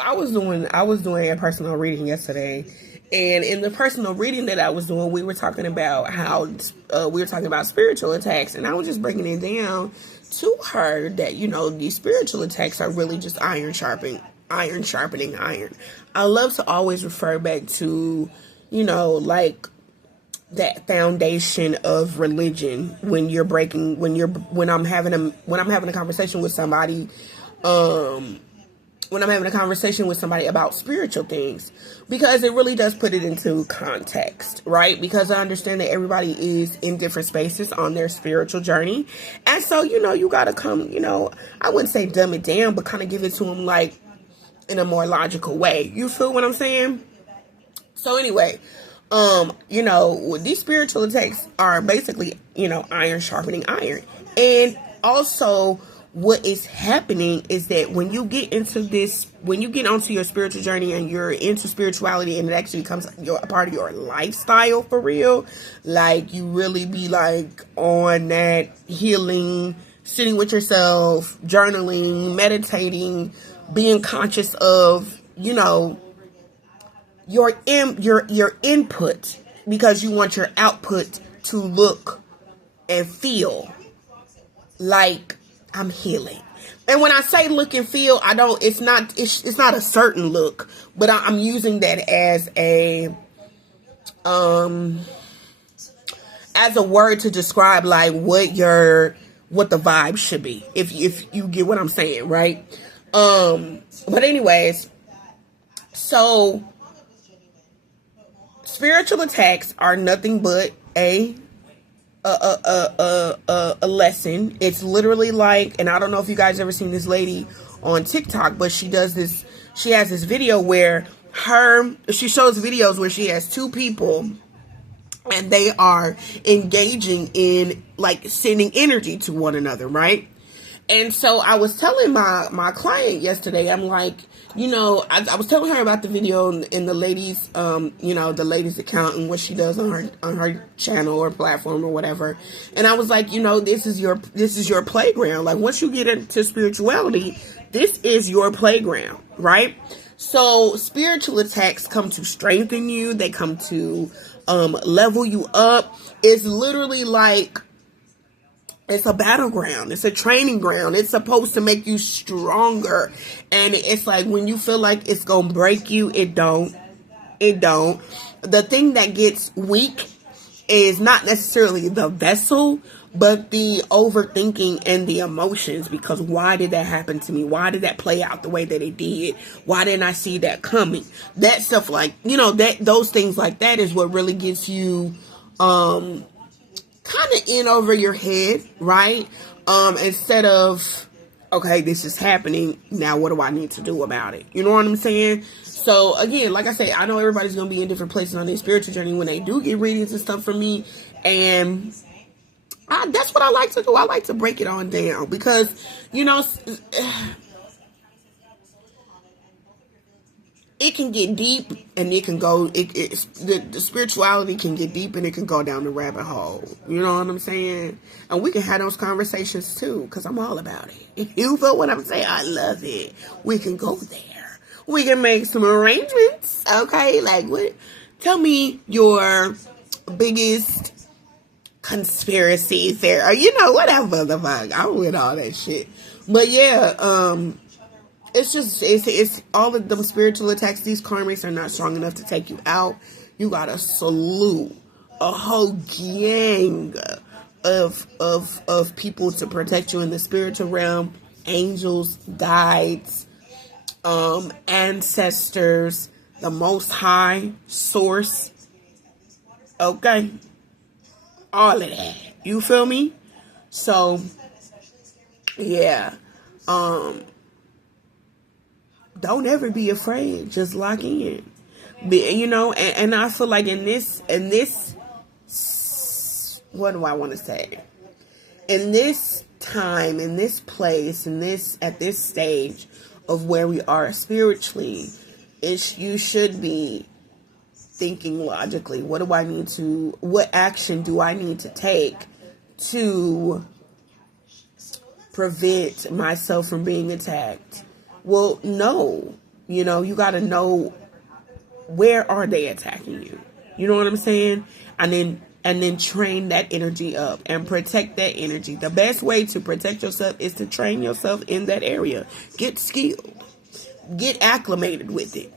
I was doing a personal reading yesterday, and in the personal reading that I was doing, we were talking about how we were talking about spiritual attacks, and I was just breaking it down to her that these spiritual attacks are really just iron sharpening iron. I love to always refer back to like that foundation of religion when I'm having a conversation with somebody when I'm having a conversation with somebody about spiritual things, because it really does put it into context, right? Because I understand that everybody is in different spaces on their spiritual journey. And so, you got to come, I wouldn't say dumb it down, but kind of give it to them like in a more logical way. You feel what I'm saying? So anyway, these spiritual attacks are basically, iron sharpening iron. And also, what is happening is that when you get onto your spiritual journey and you're into spirituality, and it actually becomes a part of your lifestyle for real, like you really be like on that healing, sitting with yourself, journaling, meditating, being conscious of, your input, because you want your output to look and feel like I'm healing. And when I say look and feel, it's not a certain look, but I'm using that as a word to describe like what the vibe should be, if you get what I'm saying, right? But anyways, so spiritual attacks are nothing but a lesson. It's literally like, and I don't know if you guys ever seen this lady on TikTok, but she has this video where she shows videos where she has two people and they are engaging in like sending energy to one another, right? And so I was telling my client yesterday, I'm like, I was telling her about the video in the lady's, the lady's account and what she does on her channel or platform or whatever. And I was like, this is your playground. Like once you get into spirituality, this is your playground, right? So spiritual attacks come to strengthen you. They come to level you up. It's literally like, it's a battleground. It's a training ground. It's supposed to make you stronger. And it's like when you feel like it's going to break you, it don't. It don't. The thing that gets weak is not necessarily the vessel, but the overthinking and the emotions. Because why did that happen to me? Why did that play out the way that it did? Why didn't I see that coming? That stuff like, those things like that is what really gets you, kind of in over your head, right? Instead of, okay, this is happening. Now, what do I need to do about it? You know what I'm saying? So again, like I say, I know everybody's going to be in different places on their spiritual journey when they do get readings and stuff from me. And that's what I like to do. I like to break it on down because, it can get deep and it can go, the spirituality can get deep and it can go down the rabbit hole. You know what I'm saying? And we can have those conversations too, because I'm all about it. You feel what I'm saying? I love it. We can go there. We can make some arrangements. Okay? Like, what? Tell me your biggest conspiracy theory. Or, whatever the fuck. I'm with all that shit. But yeah, it's all of them spiritual attacks. These karmics are not strong enough to take you out. You gotta salute a whole gang of people to protect you in the spiritual realm. Angels, guides, ancestors, the Most High, Source. Okay, all of that. You feel me? So, yeah. Don't ever be afraid. Just lock in. And I feel like in this, what do I want to say? In this time, in this place, at this stage of where we are spiritually, you should be thinking logically. What action do I need to take to prevent myself from being attacked? Well, no. You know, you got to know, where are they attacking you? You know what I'm saying? And then train that energy up and protect that energy. The best way to protect yourself is to train yourself in that area. Get skilled. Get acclimated with it.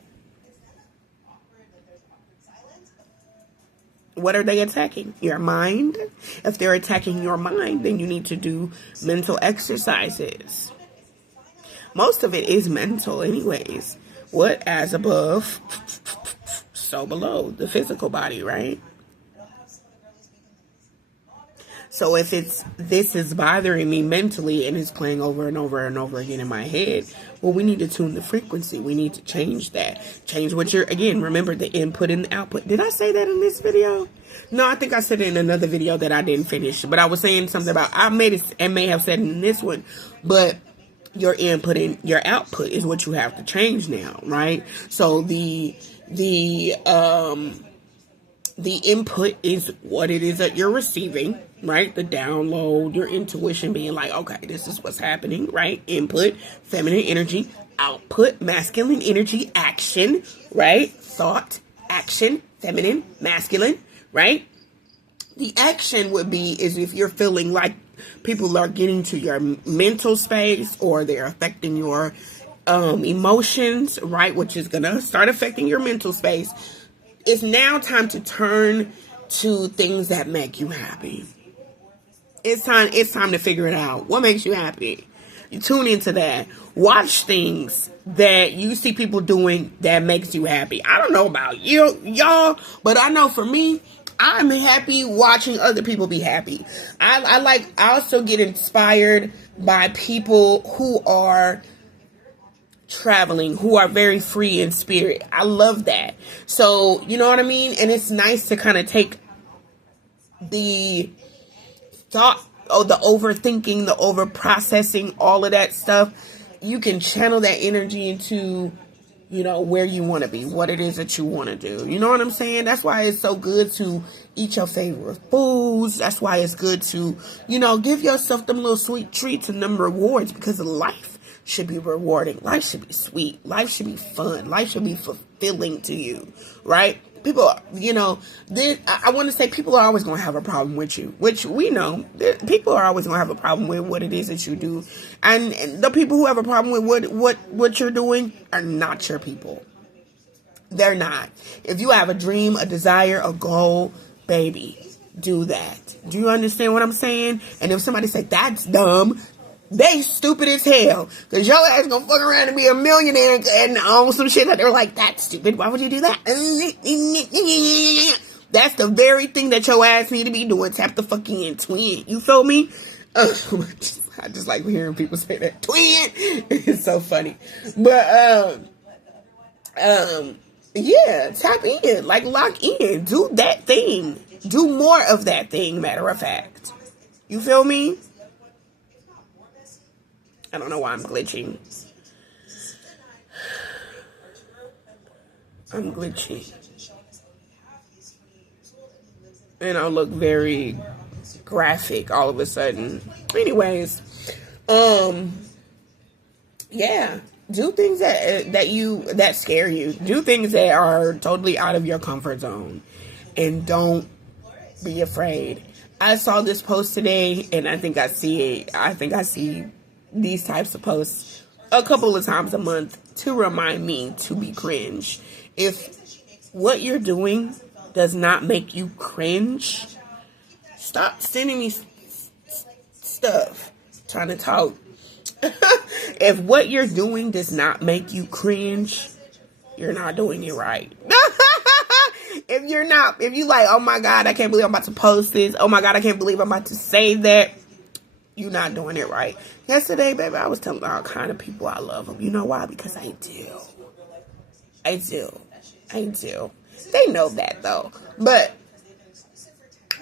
What are they attacking? Your mind? If they're attacking your mind, then you need to do mental exercises. Most of it is mental anyways. What as above, so below, the physical body, right? So if this is bothering me mentally and it's playing over and over and over again in my head, well, we need to tune the frequency. We need to change that. Change what you're, again, remember the input and the output. Did I say that in this video? No, I think I said it in another video that I didn't finish. But I was saying something about, I made it and may have said it in this one, but your input and your output is what you have to change now, right? So the input is what it is that you're receiving, right? The download, your intuition being like, okay, this is what's happening, right? Input, feminine energy. Output, masculine energy. Action, right? Thought, action, feminine, masculine, right? The action would be is if you're feeling like people are getting to your mental space or they're affecting your emotions, right? Which is going to start affecting your mental space. It's now time to turn to things that make you happy. It's time to figure it out. What makes you happy? You tune into that. Watch things that you see people doing that makes you happy. I don't know about y'all, but I know for me, I'm happy watching other people be happy. I also get inspired by people who are traveling, who are very free in spirit. I love that. So, you know what I mean? And it's nice to kind of take the thought, the overthinking, the over processing, all of that stuff. You can channel that energy into, you know, where you want to be, what it is that you want to do. You know what I'm saying? That's why it's so good to eat your favorite foods. That's why it's good to, you know, give yourself them little sweet treats and them rewards, because life should be rewarding. Life should be sweet. Life should be fun. Life should be fulfilling to you, right? People, you know, I want to say people are always going to have a problem with you, which we know. People are always going to have a problem with what it is that you do. And the people who have a problem with what you're doing are not your people. They're not. If you have a dream, a desire, a goal, baby, do that. Do you understand what I'm saying? And if somebody say that's dumb, they stupid as hell, because your ass gonna fuck around and be a millionaire and own some shit that they're like, that's stupid, why would you do that? That's the very thing that your ass need to be doing. Tap the fucking in, twin. You feel me? I just like hearing people say that, twin. It's so funny. But yeah, tap in, like lock in, do that thing, do more of that thing, matter of fact. You feel me? I don't know why I'm glitching. I'm glitchy. And I'll look very graphic all of a sudden. Anyways, yeah. Do things that scare you. Do things that are totally out of your comfort zone. And don't be afraid. I saw this post today, and I think I see these types of posts a couple of times a month to remind me to be cringe. If what you're doing does not make you cringe, stop sending me stuff trying to talk. If what you're doing does not make you cringe, you're not doing it right. If you like, oh my God, I can't believe I'm about to post this. Oh my God, I can't believe I'm about to say that. You're not doing it right. Yesterday, baby, I was telling all kind of people I love them. You know why? Because I do. I do. They know that though. But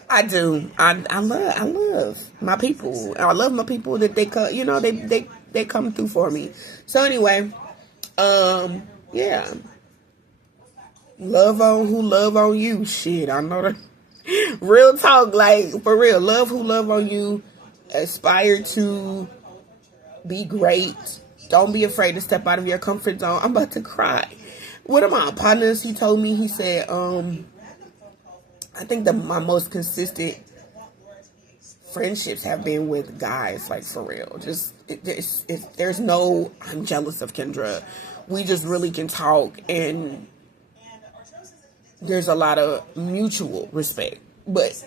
I do. I love my people. I love my people that they come, you know, they come through for me. So anyway, yeah. Love on who love on you. Shit, I know that. Real talk, like for real. Love who love on you. Aspire to be great Don't be afraid to step out of your comfort zone. I'm about to cry. One of my partners, he told me, he said, I think my most consistent friendships have been with guys, like, for real. Just, there's no, I'm jealous of Kendra. We just really can talk, and there's a lot of mutual respect. But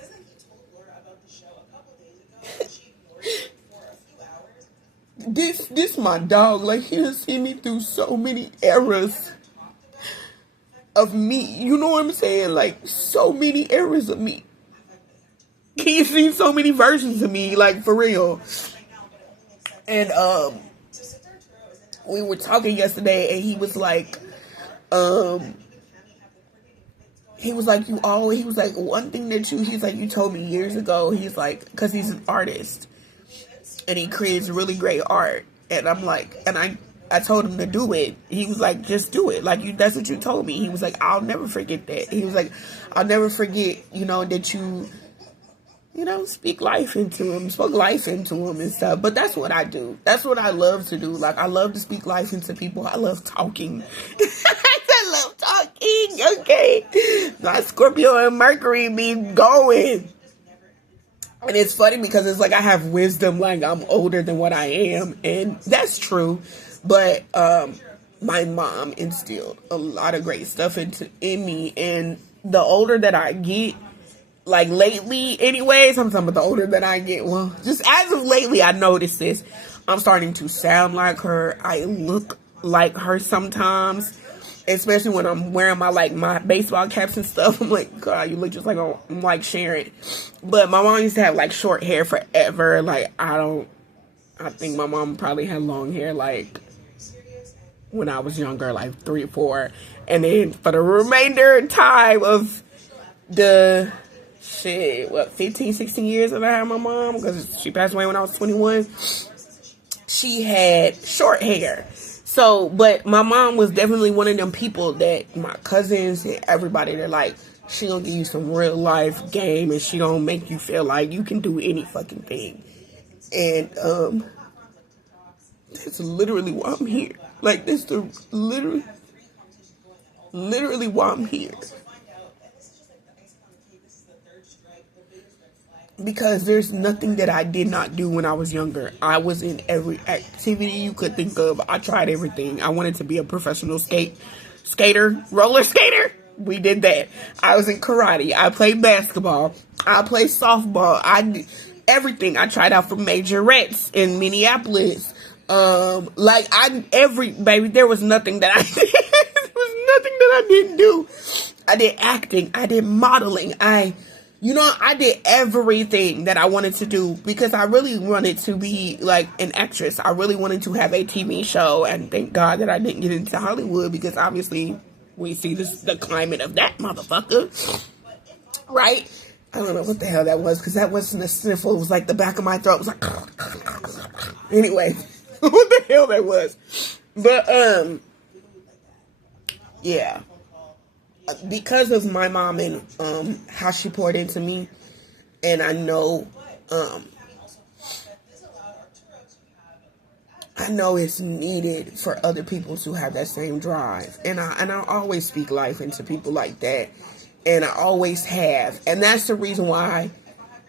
this my dog. Like, he has seen me through so many eras of me. You know what I'm saying? Like, so many eras of me. He's seen so many versions of me, like, for real. And we were talking yesterday, and he was like, one thing that you told me years ago. He's like, because he's an artist and he creates really great art. And I'm like, and I told him to do it. He was like, just do it. Like, that's what you told me. He was like, I'll never forget that. He was like, I'll never forget, that you speak life into him, spoke life into him and stuff. But that's what I do. That's what I love to do. Like, I love to speak life into people. I love talking. I love talking, okay? My Scorpio and Mercury be going. And it's funny because it's like I have wisdom, like I'm older than what I am. And that's true. But my mom instilled a lot of great stuff in me. And the older that I get, like lately anyways, I'm talking about the older that I get, well, just as of lately, I noticed this. I'm starting to sound like her. I look like her sometimes, especially when I'm wearing my baseball caps and stuff. I'm like, God, you look just like I'm like Sharon. But my mom used to have like short hair forever. Like, I think my mom probably had long hair like when I was younger, like 3 or 4. And then for the remainder time of the 15, 16 years that I had my mom, because she passed away when I was 21, she had short hair. So, but my mom was definitely one of them people that my cousins and everybody, they're like, she gonna give you some real life game, and she gonna make you feel like you can do any fucking thing. And that's literally why I'm here. Like, this is literally why I'm here. Because there's nothing that I did not do when I was younger. I was in every activity you could think of. I tried everything. I wanted to be a professional roller skater. We did that. I was in karate. I played basketball. I played softball. I did everything. I tried out for majorettes in Minneapolis. Baby, there was nothing that I did. There was nothing that I didn't do. I did acting. I did modeling. I did everything that I wanted to do because I really wanted to be like an actress. I really wanted to have a TV show, and thank God that I didn't get into Hollywood, because obviously we see the climate of that motherfucker, right? I don't know what the hell that was, because that wasn't a sniffle. It was like the back of my throat was like, anyway, what the hell that was. But, yeah. Because of my mom and how she poured into me, and I know it's needed for other people to have that same drive, and I always speak life into people like that, and I always have, and that's the reason why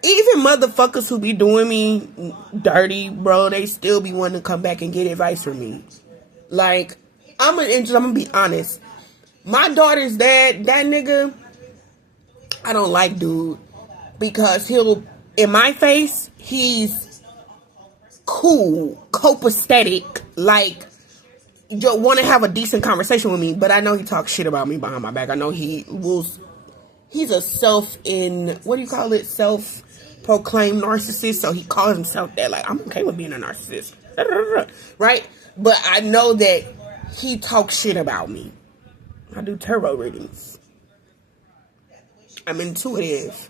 even motherfuckers who be doing me dirty, bro, they still be wanting to come back and get advice from me. Like, I'm gonna be honest. My daughter's dad, that nigga, I don't like, dude, because he'll, in my face, he's cool, copacetic, like, want to have a decent conversation with me, but I know he talks shit about me behind my back. I know he's a self-proclaimed narcissist, so he calls himself that. Like, I'm okay with being a narcissist, right? But I know that he talks shit about me. I do tarot readings. I'm intuitive.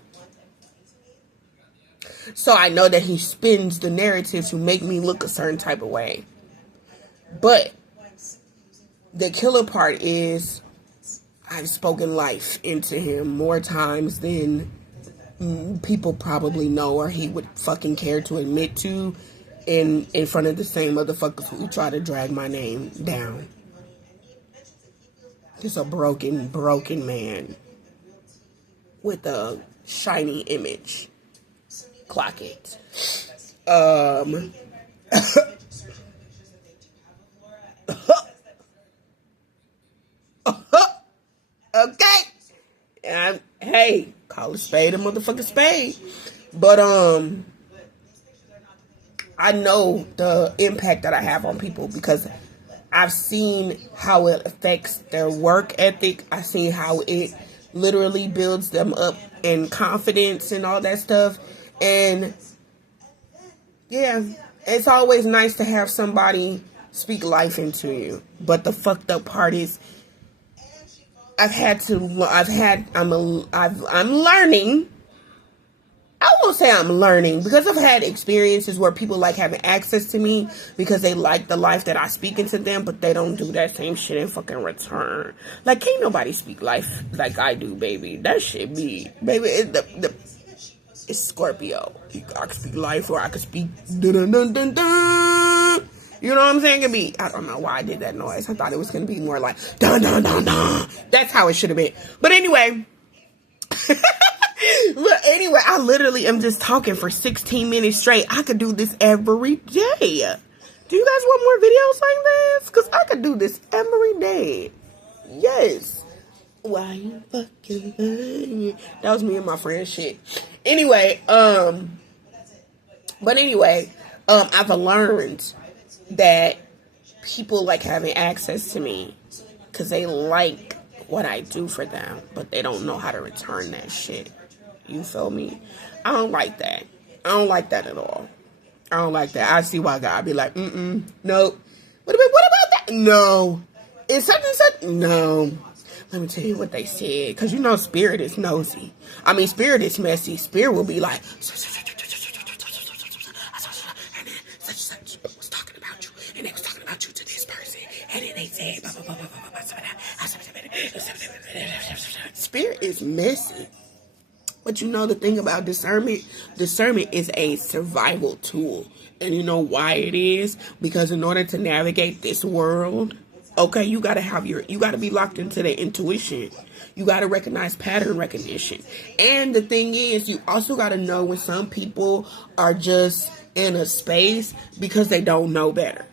So I know that he spins the narrative to make me look a certain type of way. But the killer part is I've spoken life into him more times than people probably know or he would fucking care to admit to. in front of the same motherfuckers who try to drag my name down. Just a broken man with a shiny image. Clock it. Okay. And hey, call a spade a motherfucking spade. But I know the impact that I have on people because I've seen how it affects their work ethic. I've seen how it literally builds them up in confidence and all that stuff. And yeah, it's always nice to have somebody speak life into you. But the fucked up part is I'm learning. I won't say I'm learning because I've had experiences where people like having access to me because they like the life that I speak into them, but they don't do that same shit in fucking return. Like, can't nobody speak life like I do, baby. That shit be, baby, it's Scorpio. I can speak life or I can speak dun dun dun dun. You know what I'm saying? It be, I don't know why I did that noise. I thought it was going to be more like dun dun dun dun. That's how it should have been. But anyway. But anyway, I literally am just talking for 16 minutes straight. I could do this every day. Do you guys want more videos like this? Because I could do this every day. Yes. Why you fucking lying? That was me and my friend shit. Anyway, I've learned that people like having access to me because they like what I do for them, but they don't know how to return that shit. You feel me? I don't like that. I don't like that at all. I don't like that. I see why God be like, nope. What about that? No. It's such and such. No. Let me tell you what they said. Because you know spirit is nosy. I mean, spirit is messy. Spirit will be like, was talking about you. And they was talking about you to this person. And then they said, blah, blah, blah, blah, blah, blah. Spirit is messy. But you know the thing about discernment? Discernment is a survival tool. And you know why it is? Because in order to navigate this world, okay, you gotta be locked into the intuition. You gotta recognize pattern recognition. And the thing is, you also gotta know when some people are just in a space because they don't know better.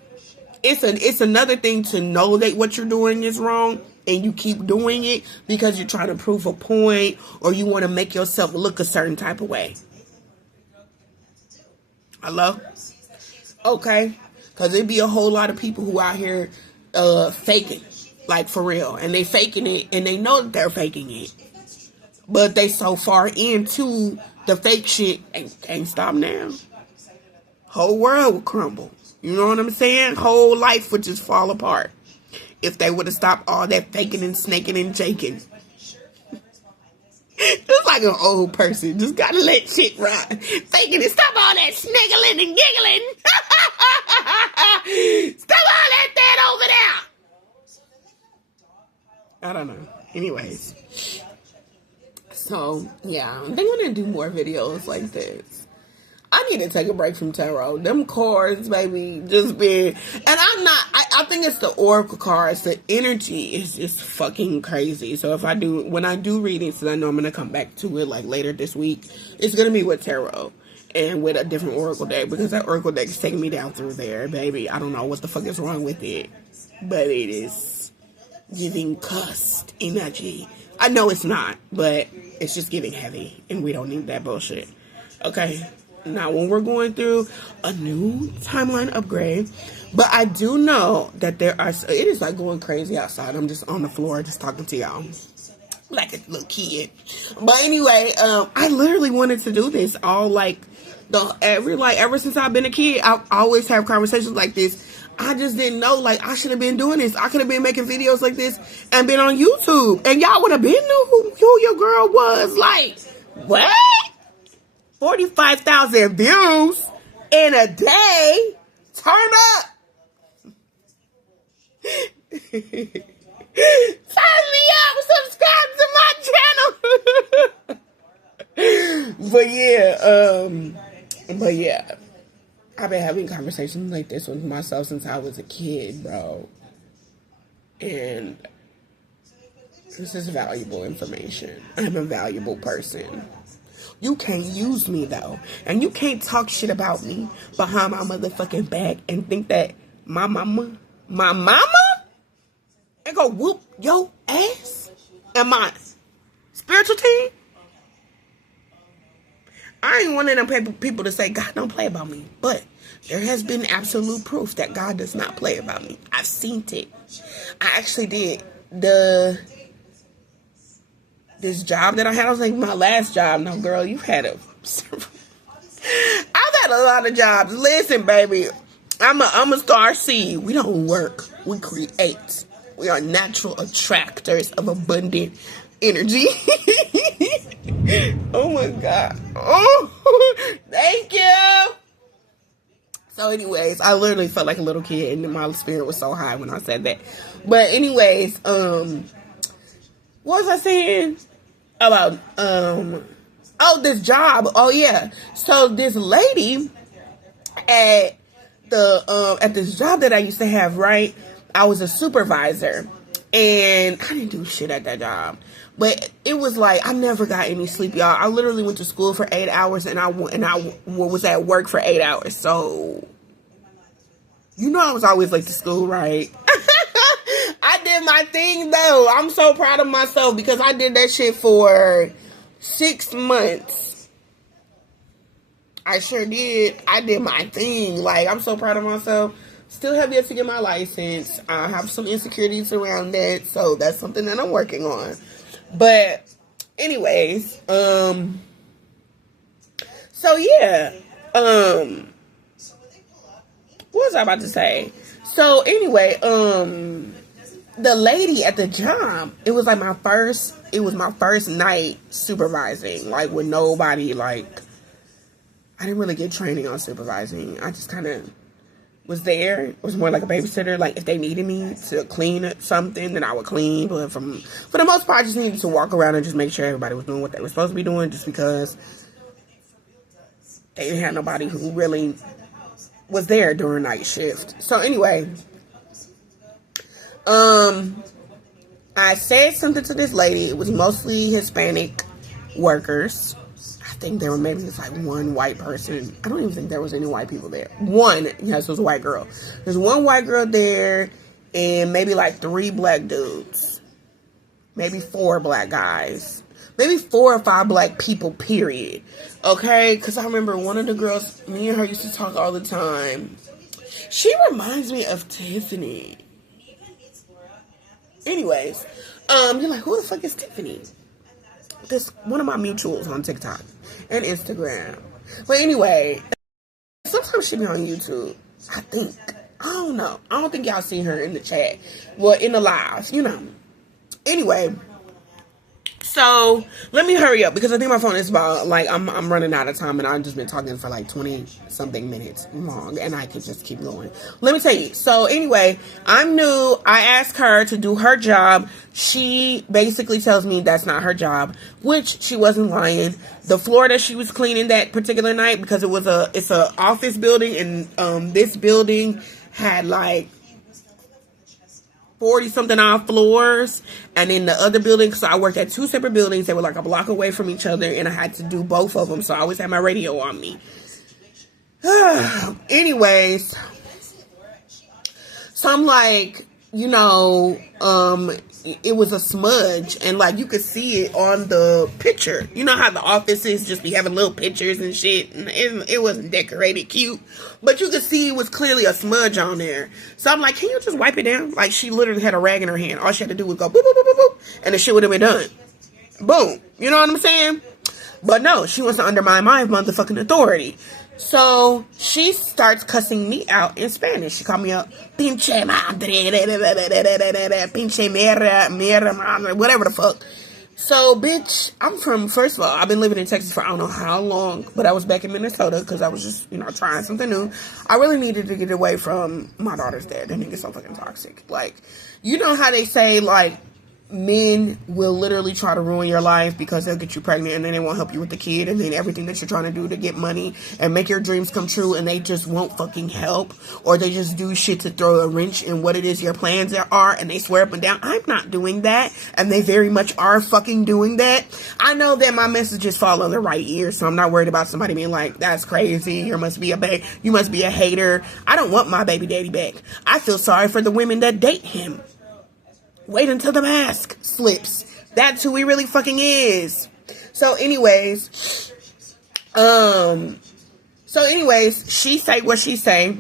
It's another thing to know that what you're doing is wrong and you keep doing it because you're trying to prove a point or you want to make yourself look a certain type of way. Hello? Okay. Because there'd be a whole lot of people who out here faking, like for real. And they faking it and they know that they're faking it. But they so far into the fake shit and can't stop now. Whole world would crumble. You know what I'm saying? Whole life would just fall apart if they would have stopped all that faking and snaking and jaking. Just like an old person. Just gotta let shit ride. Faking and stop all that sniggling and giggling. Stop all that over there. I don't know. Anyways. So, yeah. I think I'm gonna do more videos like this. I need to take a break from tarot. Them cards, baby, just been... And I think it's the oracle cards. The energy is just fucking crazy. So when I do readings, because I know I'm going to come back to it like later this week, it's going to be with tarot and with a different oracle deck. Because that oracle deck is taking me down through there, baby. I don't know what the fuck is wrong with it. But it is giving cussed energy. I know it's not, but it's just giving heavy. And we don't need that bullshit. Okay? Now, when we're going through a new timeline upgrade, but I do know that it is like going crazy outside. I'm just on the floor just talking to y'all like a little kid. But anyway, I literally wanted to do this all like ever since I've been a kid. I always have conversations like this. I just didn't know, like, I should have been doing this. I could have been making videos like this and been on YouTube. And y'all would have been knew who your girl was. Like, what? 45,000 views in a day. Turn up. Turn me up. Subscribe to my channel. But yeah, I've been having conversations like this with myself since I was a kid, bro. And this is valuable information. I'm a valuable person. You can't use me, though. And you can't talk shit about me behind my motherfucking back and think that my mama ain't gonna whoop your ass and my spiritual team. I ain't one of them people to say God don't play about me. But there has been absolute proof that God does not play about me. I've seen it. I actually did this job that I had. I was like, my last job. No, girl, you've had I've had a lot of jobs. Listen, baby, I'm a star seed. We don't work. We create. We are natural attractors of abundant energy. Oh my God. Oh, thank you. So anyways, I literally felt like a little kid and my spirit was so high when I said that. But anyways, what was I saying about, this job? Oh yeah. So this lady at this job that I used to have, right? I was a supervisor and I didn't do shit at that job. But it was like, I never got any sleep, y'all. I literally went to school for 8 hours and I was at work for 8 hours. So, you know I was always late to school, right? I did my thing, though. I'm so proud of myself because I did that shit for 6 months. I sure did. I did my thing. Like, I'm so proud of myself. Still have yet to get my license. I have some insecurities around that. So, that's something that I'm working on. But anyways, so yeah, what was I about to say? So anyway, the lady at the job, it was my first night supervising, like with nobody, like, I didn't really get training on supervising. I just kind of was there. It was more like a babysitter. Like, if they needed me to clean something, then I would clean. But for the most part, I just needed to walk around and just make sure everybody was doing what they were supposed to be doing, just because they didn't have nobody who really was there during night shift. So anyway, I said something to this lady. It was mostly Hispanic workers. I think there were maybe just like one white person. I don't even think there was any white people there. Yes, it was a white girl. There's one white girl there and maybe like 3 black dudes. Maybe 4 black guys. Maybe 4 or 5 black people, period. Okay? Because I remember one of the girls, me and her used to talk all the time. She reminds me of Tiffany. Anyways, you're like, who the fuck is Tiffany? This one of my mutuals on TikTok and Instagram. But anyway, sometimes she be on YouTube. I think. I don't know. I don't think y'all see her in the chat. Well, in the lives, you know. Anyway, so let me hurry up because I think my phone is about, like, I'm running out of time and I've just been talking for like 20 something minutes long and I could just keep going. Let me tell you. So anyway, I'm new. I asked her to do her job. She basically tells me that's not her job, which she wasn't lying. The floor that she was cleaning that particular night, because it's a office building, and this building had like 40 something odd floors, and in the other building, so I worked at 2 separate buildings. They were like a block away from each other, and I had to do both of them, so I always had my radio on me. Anyways, so I'm like, you know, it was a smudge, and like you could see it on the picture. You know how the offices just be having little pictures and shit, and it wasn't decorated cute, but you could see it was clearly a smudge on there. So I'm like, can you just wipe it down? Like, she literally had a rag in her hand. All she had to do was go boop boop boop boop boop, and the shit would have been done. Boom. You know what I'm saying? But no, she wants to undermine my motherfucking authority. So she starts cussing me out in Spanish. She called me a pinche madre, pinche mierda, whatever the fuck. So, bitch, first of all, I've been living in Texas for I don't know how long, but I was back in Minnesota because I was just, trying something new. I really needed to get away from my daughter's dad. That nigga's so fucking toxic. Like, you know how they say, like, men will literally try to ruin your life because they'll get you pregnant and then they won't help you with the kid, and then everything that you're trying to do to get money and make your dreams come true, and they just won't fucking help, or they just do shit to throw a wrench in what it is your plans are, and they swear up and down, I'm not doing that, and they very much are fucking doing that. I know that my messages fall on the right ear, so I'm not worried about somebody being like, that's crazy, you must be a hater. I don't want my baby daddy back. I feel sorry for the women that date him. Wait until the mask slips. That's who he really fucking is. So anyways, she say what she say.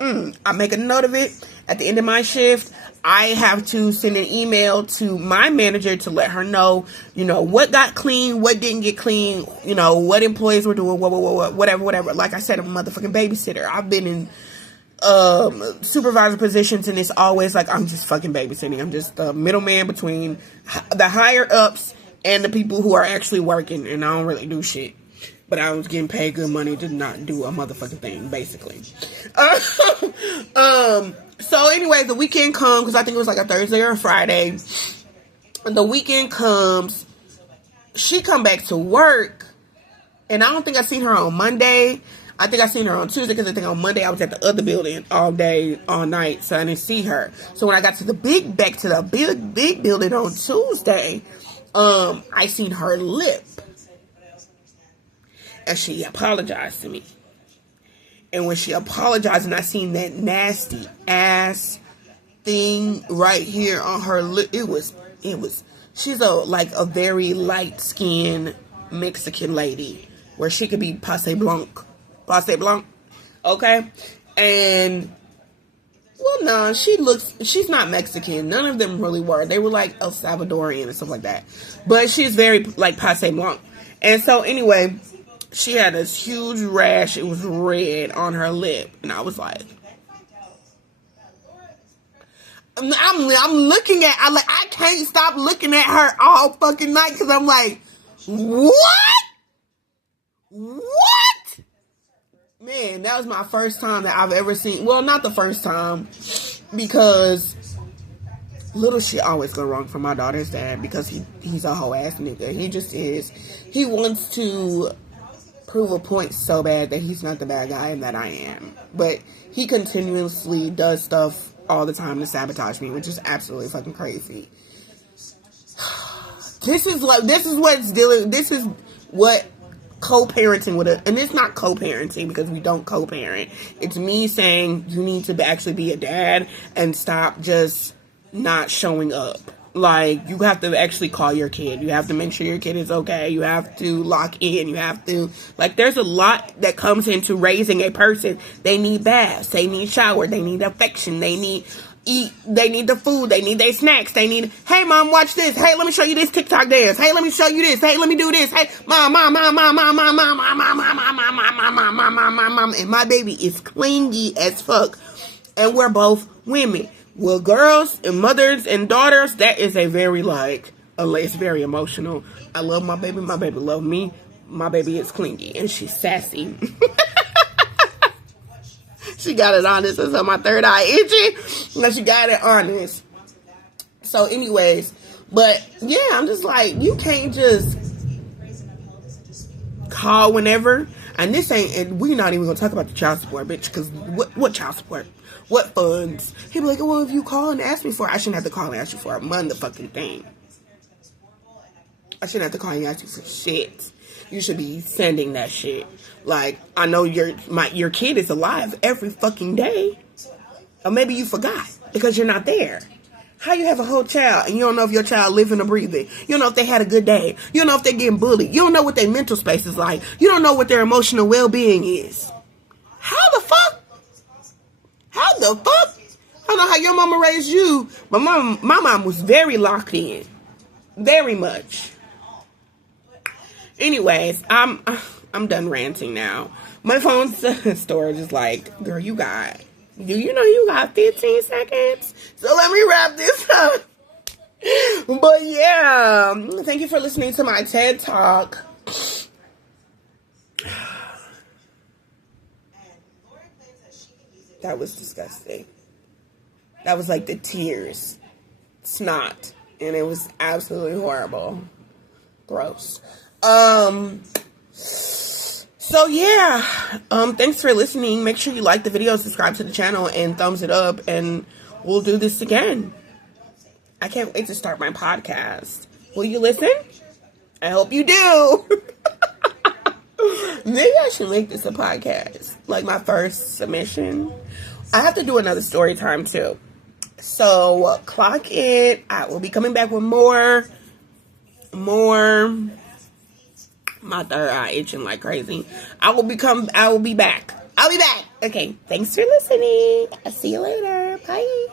I make a note of it. At the end of my shift, I have to send an email to my manager to let her know, what got clean, what didn't get clean, what employees were doing, whatever. Like I said, I'm a motherfucking babysitter. I've been in supervisor positions, and it's always like I'm just fucking babysitting. I'm just the middleman between the higher ups and the people who are actually working, and I don't really do shit, but I was getting paid good money to not do a motherfucking thing, basically. So anyway, the weekend comes, because I think it was like a Thursday or a Friday. The weekend comes, she come back to work, and I don't think I seen her on Monday. I think I seen her on Tuesday, because I think on Monday I was at the other building all day, all night, so I didn't see her. So when I got to the big building on Tuesday, I seen her lip, and she apologized to me. And when she apologized, and I seen that nasty ass thing right here on her lip, it was. She's a very light skinned Mexican lady, where she could be Passe Blanc, okay? And, well, no, she's not Mexican. None of them really were. They were like El Salvadorian and stuff like that. But she's very like Passe Blanc. And so anyway, she had this huge rash. It was red on her lip. And I was like, I'm looking at, I can't stop looking at her all fucking night, because I'm like, what? Man, that was my first time that I've ever seen. Well, not the first time, because little shit always go wrong for my daughter's dad, because he's a whole ass nigga. He just is. He wants to prove a point so bad that he's not the bad guy and that I am. But he continuously does stuff all the time to sabotage me, which is absolutely fucking crazy. This is what co-parenting with and it's not co-parenting, because we don't co-parent. It's me saying you need to actually be a dad and stop just not showing up. Like, you have to actually call your kid. You have to make sure your kid is okay. You have to lock in. You have to, there's a lot that comes into raising a person. They need baths. They need shower. They need affection. They need eat. They need the food. They need their snacks. They need, hey, mom, watch this. Hey, let me show you this TikTok dance. Hey, let me show you this. Hey, let me do this. Hey, mom. And my baby is clingy as fuck. And we're both women. Well, girls and mothers and daughters, that is a very, it's very emotional. I love my baby. My baby love me. My baby is clingy, and she's sassy. She got it honest. So my third eye itchy. But she got it honest. So anyways, but yeah, I'm just like, you can't just call whenever. And this ain't, and we're not even going to talk about the child support, bitch, because what child support? What funds? He'd be like, well, if you call and ask me for it, I shouldn't have to call and ask you for a motherfucking thing. I shouldn't have to call and ask you for shit. You should be sending that shit. Like, I know your kid is alive every fucking day. Or maybe you forgot because you're not there. How you have a whole child and you don't know if your child living or breathing? You don't know if they had a good day. You don't know if they're getting bullied. You don't know what their mental space is like. You don't know what their emotional well-being is. How the fuck? I don't know how your mama raised you, but my mom was very locked in. Very much. Anyways, I'm done ranting now. My phone's storage is like, girl, you got 15 seconds? So let me wrap this up. But yeah, thank you for listening to my TED Talk. That was disgusting. That was like the tears, snot, and it was absolutely horrible. Gross. So yeah, thanks for listening. Make sure you like the video, subscribe to the channel, and thumbs it up, and we'll do this again. I can't wait to start my podcast. Will you listen? I hope you do. Maybe I should make this a podcast, like my first submission. I have to do another story time too. So clock it. I will be coming back with more. My third eye itching like crazy. I will be back. I'll be back. Okay. Thanks for listening. I'll see you later. Bye.